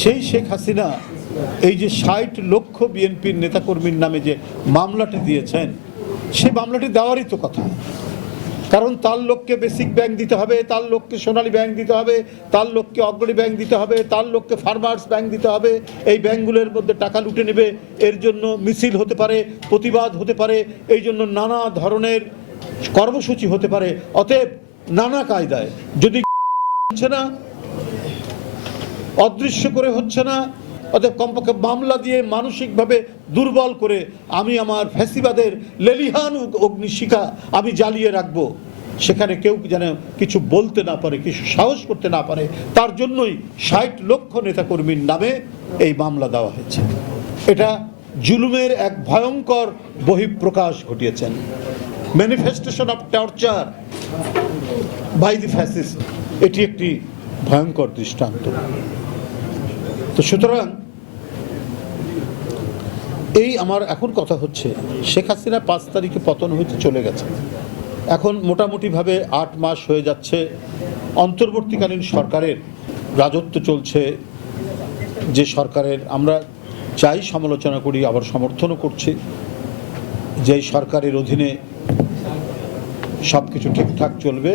সেই শেখ হাসিনা এই যে ৬০ লক্ষ বিএনপির নেতাকর্মীর নামে যে মামলাটি দিয়েছেন, সেই মামলাটি দেওয়ারই তো কথা। কারণ তার লোককে বেসিক ব্যাংক দিতে হবে, তার লোককে সোনালী ব্যাংক দিতে হবে, তার লোককে অগ্রণী ব্যাংক দিতে হবে, তার লোককে ফার্মার্স ব্যাংক দিতে হবে। এই ব্যাংকগুলোর মধ্যে টাকা লুটে নেবে, এর জন্য মিছিল হতে পারে, প্রতিবাদ হতে পারে, এই জন্য নানা ধরনের কর্মসূচি হতে পারে। অতএব নানা কায়দায় যদি হচ্ছে না, অদৃশ্য করে হচ্ছে না, অতএব কমপক্ষে মামলা দিয়ে মানসিকভাবে দুর্বল করে আমি আমার ফ্যাসিবাদের লেলিহান অগ্নিশিখা আমি জ্বালিয়ে রাখবো, সেখানে কেউ যেন কিছু বলতে না পারে, কিছু সাহস করতে না পারে, তার জন্যই ৬০ লক্ষ নেতাকর্মীর নামে এই মামলা দেওয়া হয়েছে। এটা জুলুমের এক ভয়ঙ্কর বহিঃপ্রকাশ ঘটিয়েছেন। Manifestation of torture by the fascist, এটি একটি ভয়ঙ্কর দৃষ্টান্ত। তো সুতরাং এই আমার এখন কথা হচ্ছে, শেখ হাসিনা ৫ তারিখে পতন হইতে চলে গেছে, এখন মোটামুটিভাবে ৮ মাস হয়ে যাচ্ছে। অন্তর্বর্তীকালীন সরকারের রাজত্ব চলছে, যে সরকারের আমরা চাই সমালোচনা করি, আবার সমর্থনও করছি, যেই সরকারের অধীনে সব কিছু ঠিকঠাক চলবে।